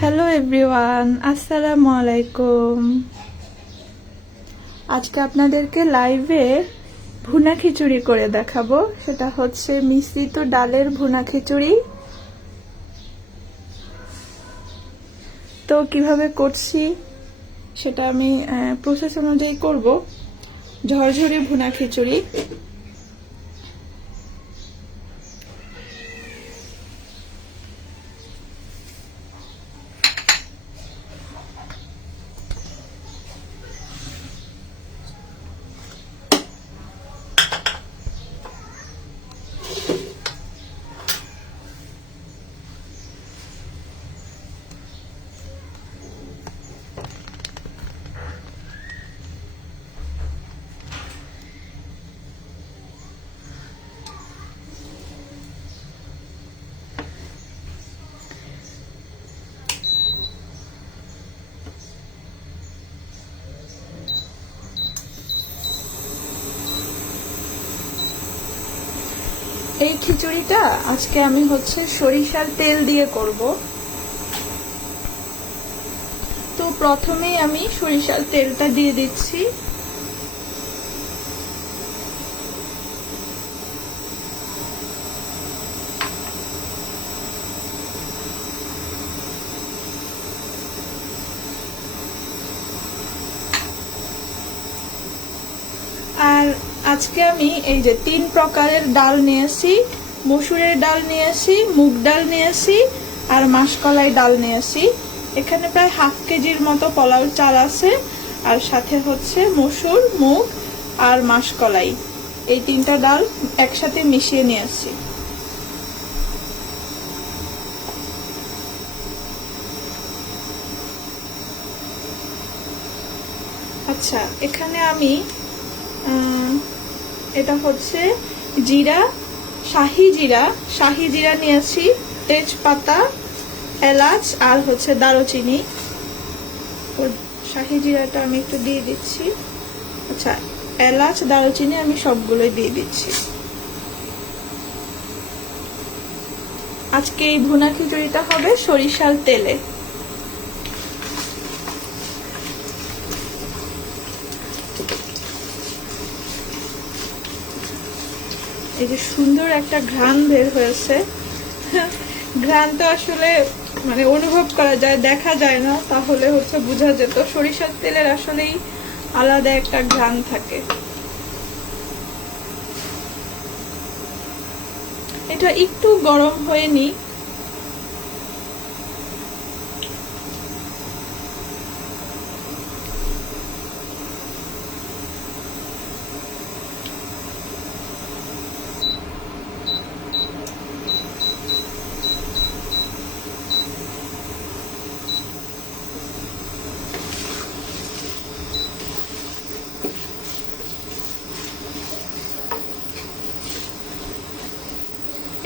Hello everyone, আসসালামু আলাইকুম। আজকে আপনাদেরকে লাইভে ভুনা খিচুড়ি করে দেখাবো। সেটা হচ্ছে মিশ্রিত ডালের ভুনা খিচুড়ি। তো কিভাবে করছি সেটা আমি প্রসেস অনুযায়ী করব। ঝরঝরি ভুনা খিচুড়ি। এই খিচুড়িটা আজকে আমি হচ্ছে সরিষার তেল দিয়ে করব। তো প্রথমেই আমি সরিষার তেলটা দিয়ে দিচ্ছি। আর আজকে আমি এই যে 3 প্রকারের ডাল নিয়েছি। মসুরের ডাল নিয়েছি, মুগ ডাল নিয়েছি, আর মাসকলাই ডাল নিয়েছি। এখানে প্রায় হাফ কেজির মতো পোলাও চাল আছে, আর সাথে হচ্ছে মসুর, মুগ আর মাসকলাই, এই 3টা ডাল একসাথে মিশিয়ে নিয়েছি। আচ্ছা, এখানে আমি এটা হচ্ছে জিরা, শাহি জিরা নিয়েছি, তেজপাতা, এলাচ আর হচ্ছে দারুচিনি। শাহি জিরাটা আমি একটু দিয়ে দিচ্ছি। আচ্ছা, এলাচ, দারুচিনি আমি সবগুলোই দিয়ে দিচ্ছি। আজকে এই ভুনা খিচুড়িটা হবে সরিষার তেলে। এই যে সুন্দর একটা ঘ্রাণ বের হয়েছে। ঘ্রাণটা আসলে মানে অনুভব করা যায়, দেখা যায় না, তাহলে হচ্ছে বোঝা যেত। সরিষার তেলের আসলেই আলাদা একটা ঘ্রাণ থাকে। এটা একটু গরম হয়ে নি।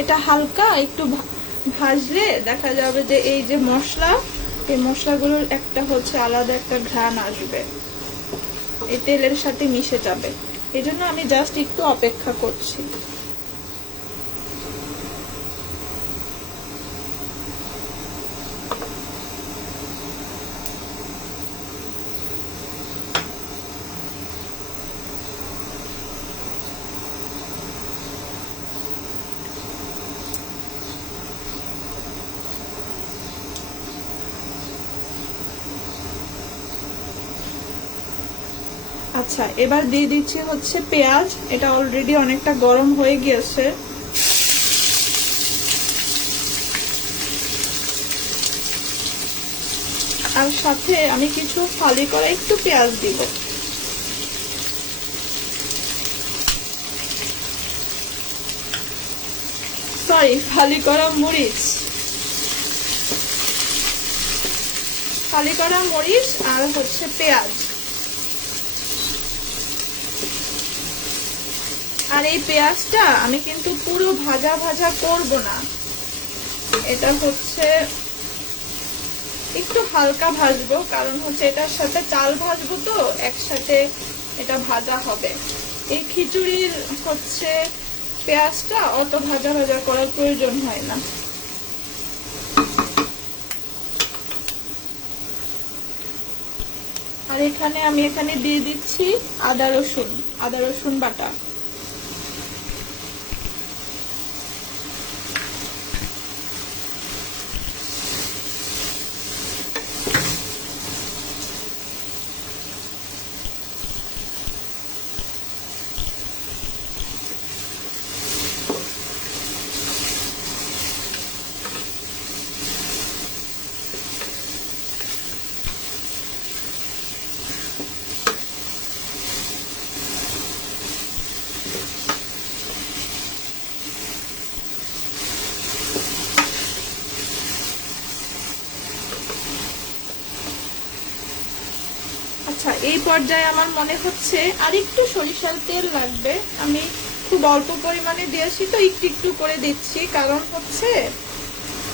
এটা হালকা একটু ভাজলে দেখা যাবে যে এই যে মশলা, এই মশলাগুলোর একটা হচ্ছে আলাদা একটা ঘ্রাণ আসবে, এই তেলের সাথে মিশে যাবে। এই জন্য আমি জাস্ট একটু অপেক্ষা করছি। আচ্ছা, এবার দিয়ে দিচ্ছি হচ্ছে পেঁয়াজ। এটা অলরেডি অনেকটা গরম হয়ে গিয়েছে। আর সাথে আমি কিছু ফালি করা একটু পেঁয়াজ দিব। সরি, ফালি করা মরিচ। ফালি করা মরিচ আর হচ্ছে পেঁয়াজ। আর এই পেঁয়াজটা আমি কিন্তু পুরো ভাজা ভাজা করব না, এটা হচ্ছে একটু হালকা ভাজবো, কারণ হচ্ছে এটার সাথে চাল ভাজবো, তো একসাথে এটা ভাজা হবে। এই খিচুড়ির হচ্ছে পেঁয়াজটা অত ভাজা ভাজা করার প্রয়োজন হয় না। আর আমি এখানে দিয়ে দিচ্ছি আদা রসুন বাটা। আচ্ছা, এই পর্যায়ে আমার মনে হচ্ছে আর একটু সরিষার তেল লাগবে। আমি খুব অল্প পরিমাণে দিয়েছি তো একটু একটু করে দিচ্ছি, কারণ হচ্ছে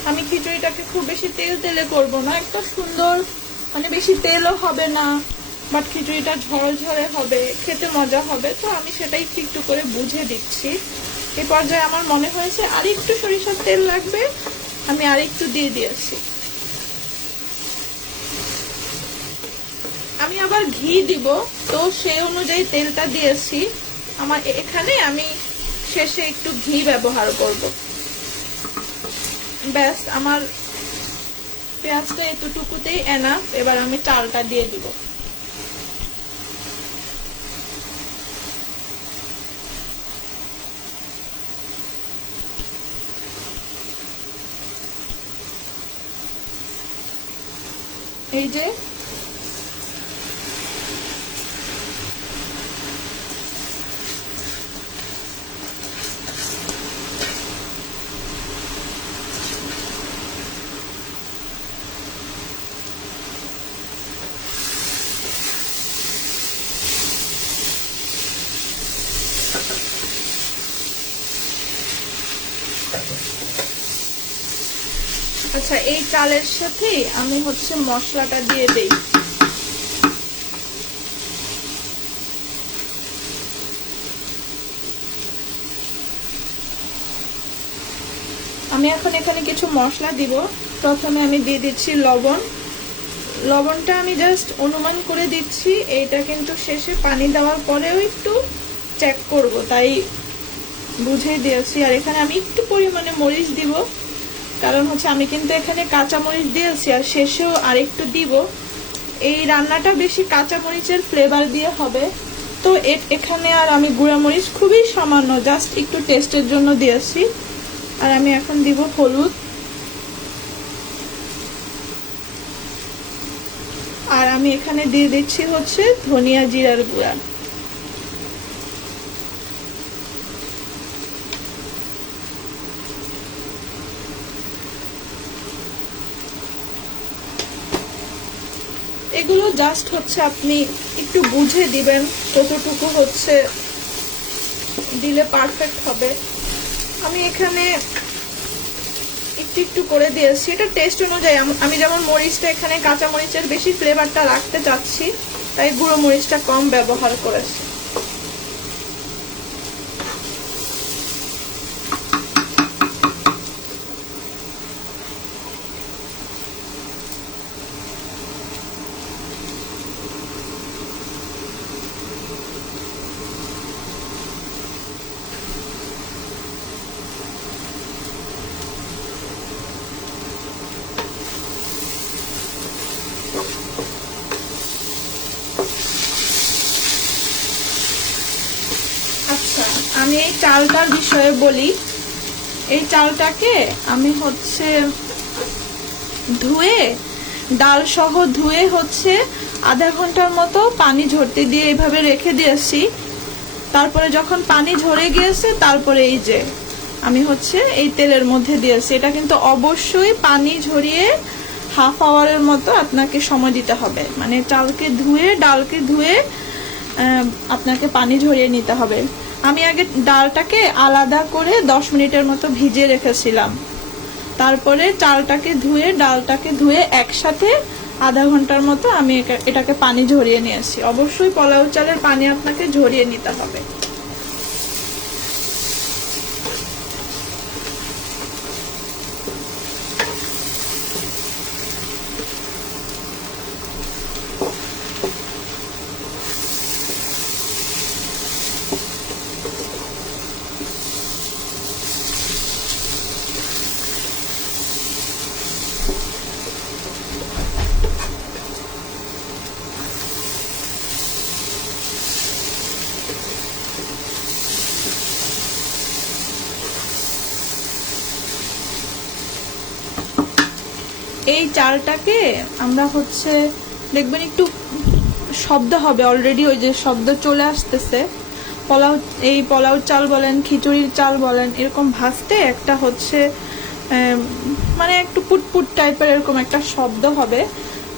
আমি খিচুড়িটাকে খুব বেশি তেলে করব না, একটু সুন্দর, মানে বেশি তেলও হবে না, বাট খিচুড়িটা ঝরঝরে হবে, খেতে মজা হবে। তো আমি সেটাই একটু একটু করে বুঝে দিচ্ছি। এই পর্যায়ে আমার মনে হয়েছে আর একটু সরিষার তেল লাগবে, আমি আর একটু দিয়ে দিয়েছি। আমি আবার ঘি দিব, তো সেই অনুযায়ী তেলটা দিয়েছি। আমার এখানে আমি শেষে একটু ঘি ব্যবহার করব। ব্যাস, আমার পেঁয়াজটা এতটুকুতেই এনাফ। এবার আমি চালটা দিয়ে দিব। এই যে আচ্ছা, এই চালের সাথে আমি মশলাটা দিয়ে দেই। আমি এখন এখানে কিছু মশলা দিব। প্রথমে আমি দিয়ে দিচ্ছি লবণ। লবণটা আমি জাস্ট অনুমান করে দিচ্ছি, এইটা কিন্তু শেষে পানি দেওয়ার পরেও একটু চেক করব, তাই বুঝে দিয়েছি। আর এখানে আমি একটু পরিমাণে মরিচ দিব, কারণ আমি কিন্তু এখানে কাঁচা মরিচ দিয়েছি, আর শেষেও আরেকটু দিব। এই রান্নাটা বেশি কাঁচা মরিচের ফ্লেভার দিয়ে হবে, তো এখানে আর আমি গুঁড়া মরিচ খুবই সামান্য, জাস্ট একটু টেস্টের জন্য দিয়েছি। আর আমি এখন দিব হলুদ, আর আমি এখানে দিয়ে দিচ্ছি ধনিয়া জিরার গুঁড়া। এগুলো জাস্ট আপনি একটু বুঝে দিবেন কতটুকু দিলে পারফেক্ট হবে। আমি এখানে একটু একটু করে দিয়েছি, এটা টেস্ট অনুযায়ী। আমি যেমন মরিচটা এখানে কাঁচা মরিচের বেশি ফ্লেভারটা রাখতে চাচ্ছি, তাই গুঁড়ো মরিচটা কম ব্যবহার করেছি। আচ্ছা, আমি এই চালটার বিষয়ে বলি। এই চালটাকে আমি ধুয়ে, ডাল সহ ধুয়ে আধা ঘন্টার মতো পানি ঝরতে দিয়ে এইভাবে রেখে দিয়েছি। তারপরে যখন পানি ঝরে গিয়েছে, তারপরে এই যে আমি এই তেলের মধ্যে দিয়েছি। এটা কিন্তু অবশ্যই পানি ঝরিয়ে হাফ আওয়ারের মতো আপনাকে সময় দিতে হবে, মানে চালকে ধুয়ে, ডালকে ধুয়ে আপনাকে পানি ঝরিয়ে নিতে হবে। আমি আগে ডালটাকে আলাদা করে 10 মিনিটের মতো ভিজিয়ে রেখেছিলাম, তারপরে চালটাকে ধুয়ে, ডালটাকে ধুয়ে একসাথে আধা ঘন্টার মতো আমি এটাকে পানি ঝরিয়ে নিয়েছি। অবশ্যই পোলাও চালের পানি আপনাকে ঝরিয়ে নিতে হবে। এই চালটাকে আমরা হচ্ছে দেখবেন একটু শব্দ হবে, অলরেডি ওই যে শব্দ চলে আসতেছে। পোলাও, এই পোলাও চাল বলেন, খিচুড়ির চাল বলেন, এরকম ভাজতে একটা হচ্ছে মানে একটু পুটপুট টাইপের এরকম একটা শব্দ হবে।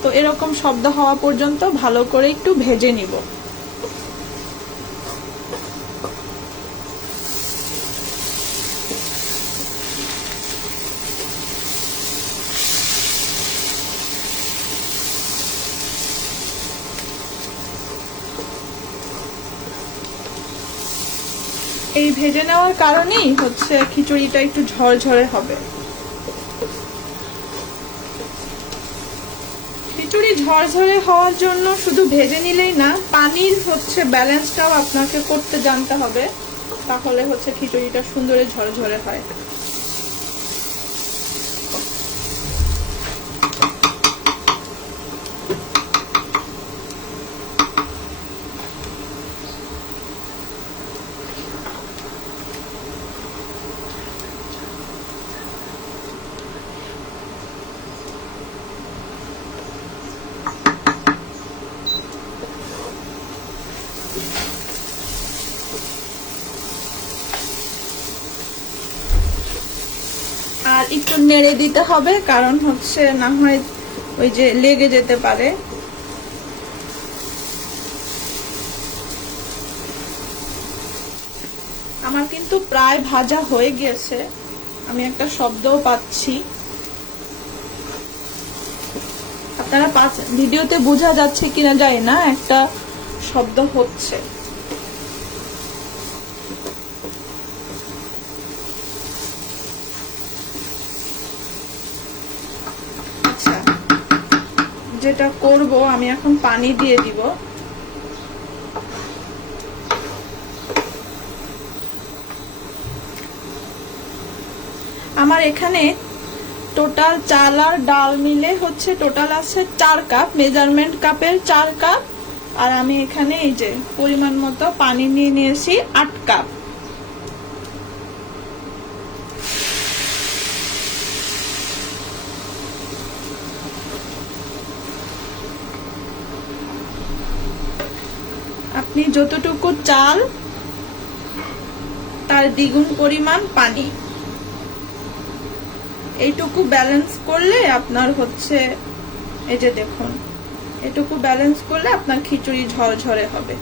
তো এরকম শব্দ হওয়া পর্যন্ত ভালো করে একটু ভেজে নিব। এই ভেজে নেওয়ার কারণেই হচ্ছে খিচুড়িটা একটু ঝরঝরে হবে। খিচুড়ি ঝরঝরে হওয়ার জন্য শুধু ভেজে নিলেই না, পানির হচ্ছে ব্যালেন্সটাও আপনাকে করতে জানতে হবে, তাহলে হচ্ছে খিচুড়িটা সুন্দরে ঝরঝরে হয়। আর একটু নেড়ে দিতে হবে, কারণ হচ্ছে না হয় ওই যে লেগে যেতে পারে। আমার কিন্তু প্রায় ভাজা হয়ে গিয়েছে, আমি একটা শব্দও পাচ্ছি। আপনারা ভিডিওতে বোঝা যাচ্ছে কিনা জানি না, একটা শব্দ হচ্ছে। আচ্ছা, যেটা করব আমি এখন পানি দিয়ে দিব। আমার এখানে টোটাল চাল আর ডাল মিলে হচ্ছে টোটাল আছে 4 কাপ, মেজারমেন্ট কাপের 4 কাপ। আর আমি এখানে এই যে পরিমাণ মতো পানি নিয়ে নিয়েছি 8 কাপ। আপনি যতটুকু চাল তার দ্বিগুণ পরিমাণ পানি, এইটুকু ব্যালেন্স করলে আপনার হচ্ছে, এই যে দেখুন, এটুকু ব্যালেন্স করলে আপনার খিচুড়ি ঝরঝরে হবে।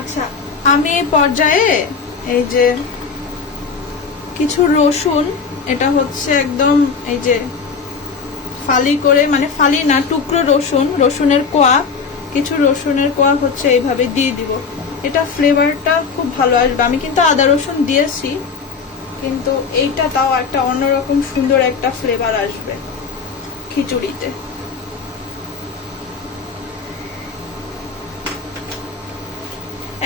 আচ্ছা, আমি এই পর্যায়ে এই যে কিছু রসুন, এটা হচ্ছে একদম এই যে ফালি করে, মানে ফালি না, টুকরো রসুন, রসুনের কোয়া, কিছু রসুনের কোয়া হচ্ছে এইভাবে দিয়ে দিব। এটা ফ্লেভারটা খুব ভালো আসবে। আমি কিন্তু আদা রসুন দিয়েছি, কিন্তু এইটা তাও একটা অন্যরকম সুন্দর একটা ফ্লেভার আসবে খিচুড়িতে।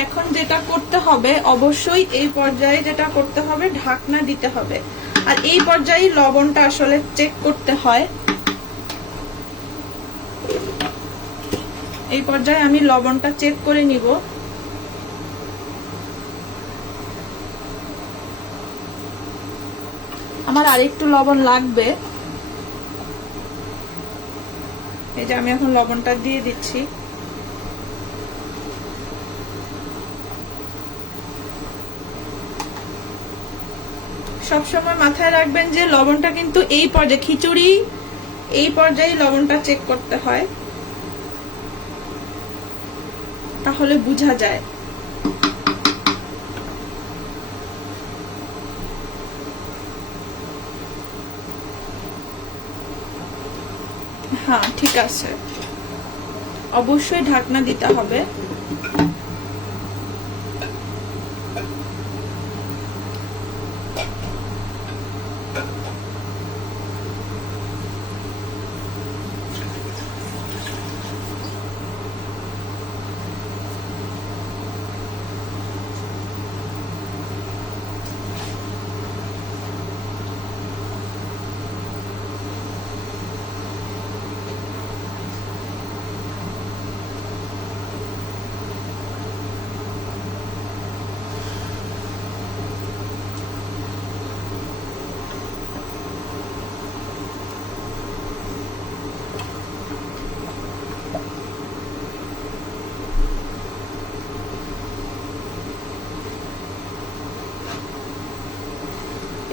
এখন যেটা করতে হবে, অবশ্যই এই পর্যায়ে যেটা করতে হবে, ঢাকনা দিতে হবে। আর এই পর্যায়ে লবণটা আসলে চেক করতে হয়। এই পর্যায়ে আমি লবণটা চেক করে নিব। আমার আরেকটু লবণ লাগবে। এই যে আমি এখন লবণটা দিয়ে দিচ্ছি। সবসময় মাথায় রাখবেন যে লবণটা কিন্তু এই পর্যায়ে, খিচুড়ি এই পর্যায়ে লবণটা চেক করতে হয়, তাহলে বোঝা যায়। হ্যাঁ, ঠিক আছে, অবশ্যই ঢাকনা দিতে হবে।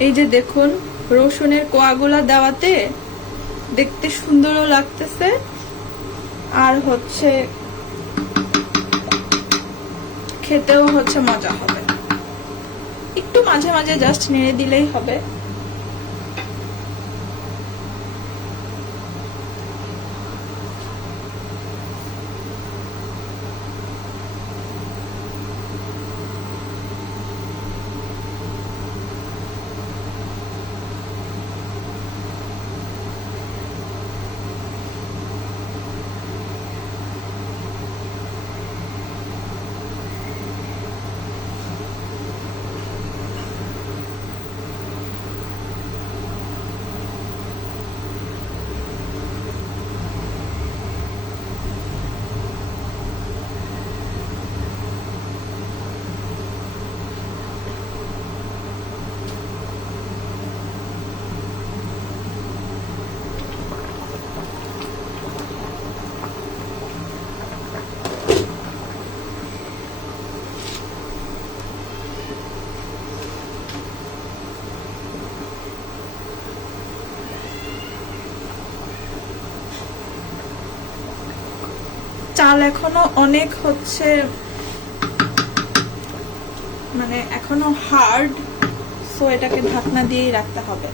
এই যে দেখুন রসুনের কোয়াগুলা দেওয়াতে দেখতে সুন্দরও লাগতেছে, আর হচ্ছে খেতেও হচ্ছে মজা হবে। একটু মাঝে মাঝে জাস্ট নেড়ে দিলেই হবে। চাল এখনো অনেক হচ্ছে মানে এখনো হার্ড, সো এটাকে ঢাকনা দিয়েই রাখতে হবে।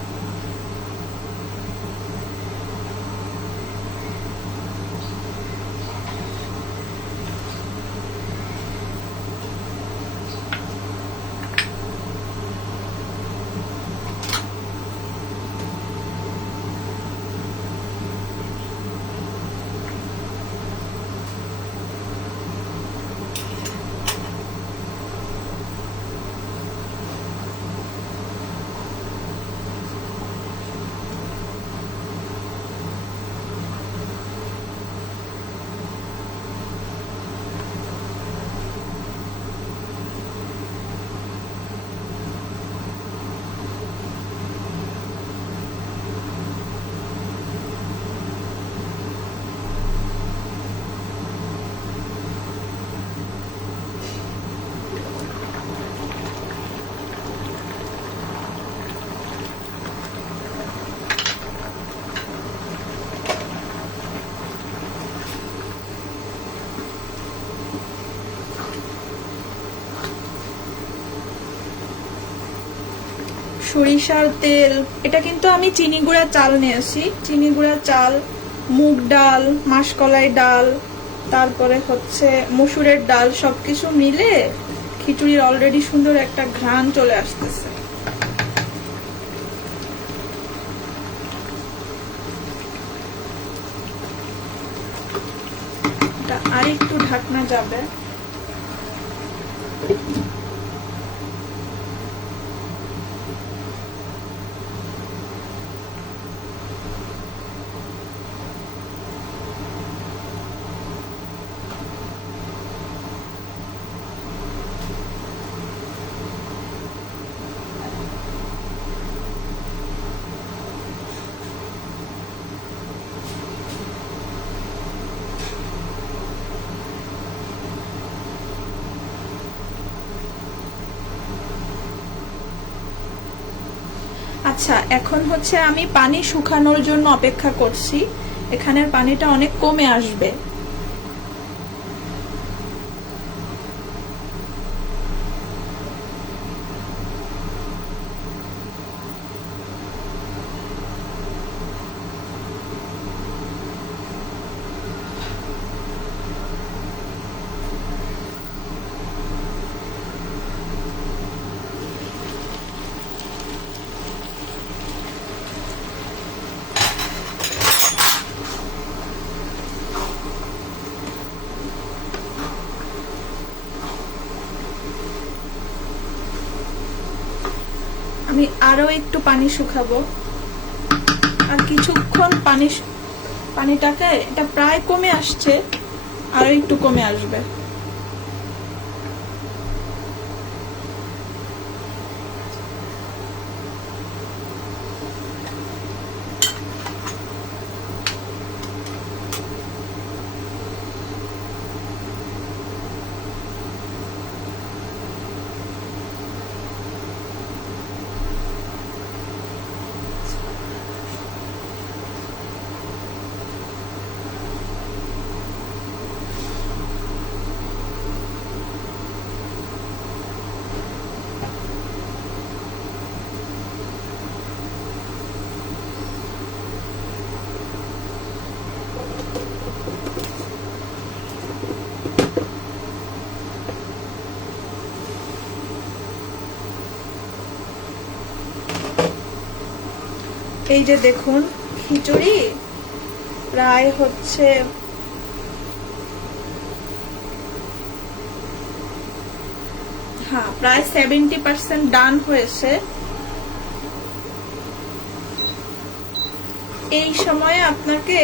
সরিষার তেল, এটা কিন্তু আমি চিনি গুঁড়া চাল নিয়েছি। চিনি গুঁড়া চাল, মুগ ডাল, মাসকলাই ডাল, তারপরে হচ্ছে মসুরের ডাল, সবকিছু মিলে খিচুড়ির অলরেডি সুন্দর একটা ঘ্রাণ চলে আসতেছে। আর একটু ঢাকনা যাবে। আচ্ছা, এখন হচ্ছে আমি পানি শুকানোর জন্য অপেক্ষা করছি। এখানের পানিটা অনেক কমে আসবে। আমি আরো একটু পানি শুকাবো, আর কিছুক্ষণ পানিটাকে, এটা প্রায় কমে আসছে, আরো একটু কমে আসবে। এই যে দেখুন খিচুড়ি প্রায় হচ্ছে প্রায় 70% ডান হয়েছে। এই সময়ে আপনাকে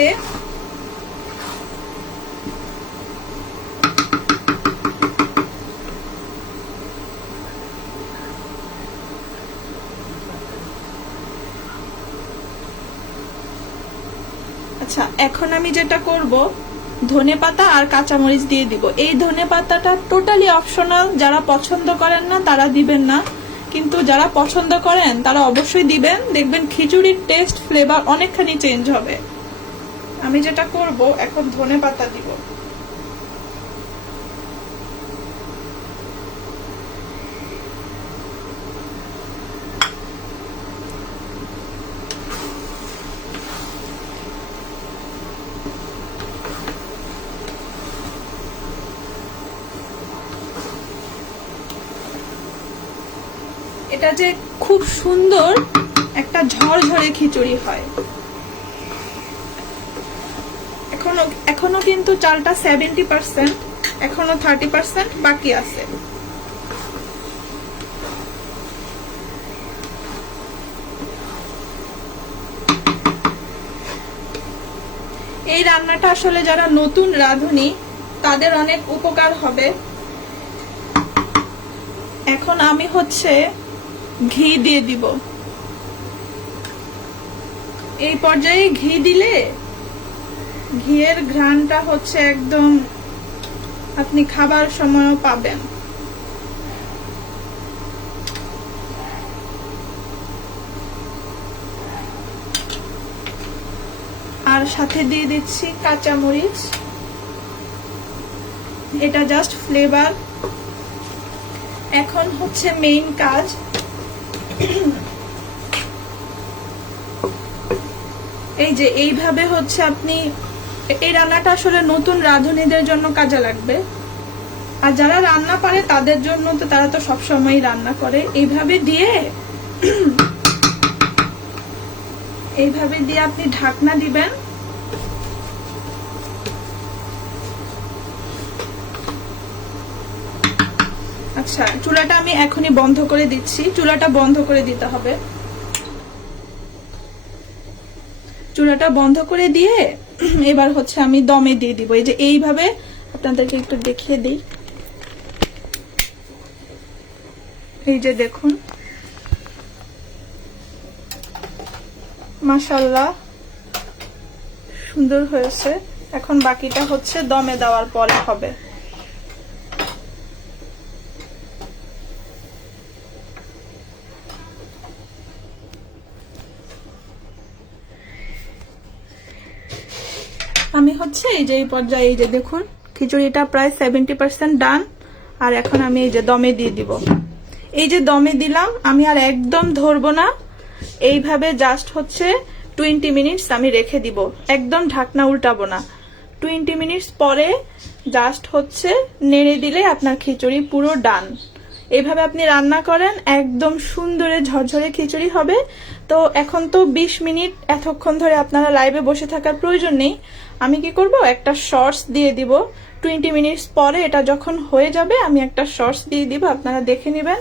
আচ্ছা, এখন আমি যেটা করব, ধনেপাতা আর কাঁচামরিচ দিয়ে দিব। এই ধনেপাতাটা টোটালি অপশনাল, যারা পছন্দ করেন না তারা দিবেন না, কিন্তু যারা পছন্দ করেন তারা অবশ্যই দিবেন। দেখবেন খিচুড়ির টেস্ট ফ্লেভার অনেকখানি চেঞ্জ হবে। আমি যেটা করব, এখন ধনেপাতা দিব। এটা যে খুব সুন্দর একটা ঝরঝরে খিচুড়ি হয়। এখনো কিন্তু চালটা 70%, এখনো 30% বাকি আছে। এই রান্নাটা আসলে যারা নতুন রাঁধুনি তাদের অনেক উপকার হবে। এখন আমি হচ্ছে ঘি দিয়ে দিব। এই পর্যায়ে ঘি দিলে ঘিয়ের ঘ্রাণটা হচ্ছে একদম আপনি খাবার সময়ও পাবেন। আর সাথে দিয়ে দিচ্ছি কাঁচামরিচ, এটা জাস্ট ফ্লেভার। এখন হচ্ছে মেইন কাজ, এই যে এইভাবে হচ্ছে আপনি, এই রান্নাটা আসলে নতুন রাঁধুনিদের জন্য কাজে লাগবে। আর যারা রান্না পারে তাদের জন্য তো, তারা তো সবসময় রান্না করে। এইভাবে দিয়ে আপনি ঢাকনা দিবেন। আচ্ছা, চুলাটা আমি এখনই বন্ধ করে দিচ্ছি। চুলাটা বন্ধ করে দিতে হবে। চুলাটা বন্ধ করে দিয়ে এবার হচ্ছে আমি দমে দিয়ে দিব। এই যে এইভাবে আপনাদেরকে একটু দেখিয়ে দিই। এই যে দেখুন, মাশাআল্লাহ সুন্দর হয়েছে। এখন বাকিটা হচ্ছে দমে দেওয়ার পরে হবে। আমি হচ্ছে এই যে এই পর্যায়ে, এই যে দেখুন খিচুড়িটা প্রায় 70% ডান। আর এখন আমি এই যে দমে দিয়ে দিব। এই যে দমে দিলাম, আমি আর একদম ধরবো না, এইভাবে জাস্ট হচ্ছে 20 মিনিটস আমি রেখে দিব। একদম ঢাকনা উল্টাবো না। 20 মিনিটস পরে জাস্ট হচ্ছে নেড়ে দিলে আপনার খিচুড়ি পুরো ডান। এইভাবে আপনি রান্না করেন, একদম সুন্দরে ঝরঝরে খিচুড়ি হবে। তো এখন তো 20 মিনিট এতক্ষণ ধরে আপনারা লাইভে বসে থাকার প্রয়োজন নেই। আমি কি করব, একটা শর্টস দিয়ে দিব। 20 মিনিটস পরে এটা যখন হয়ে যাবে আমি একটা শর্টস দিয়ে দিব, আপনারা দেখে নেবেন।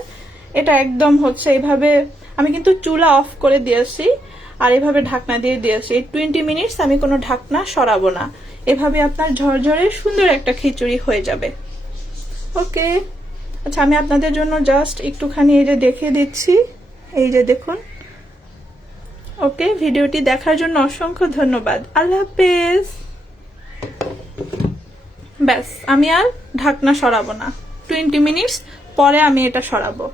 এটা একদম হচ্ছে এইভাবে, আমি কিন্তু চুলা অফ করে দিয়েছি আর এভাবে ঢাকনা দিয়ে দিয়েছি। 20 মিনিটস আমি কোনো ঢাকনা সরাবো না। এভাবে আপনার ঝরঝরে সুন্দর একটা খিচুড়ি হয়ে যাবে। ওকে, আচ্ছা আমি আপনাদের জন্য জাস্ট একটুখানি এই যে দেখিয়ে দিচ্ছি। এই যে দেখুন। ওকে, ভিডিওটি দেখার জন্য অসংখ্য ধন্যবাদ। আল্লাহ হাফেজ। ব্যাস, আমি আর ঢাকনা সরাবো না। 20 মিনিটস পরে আমি এটা সরাবো।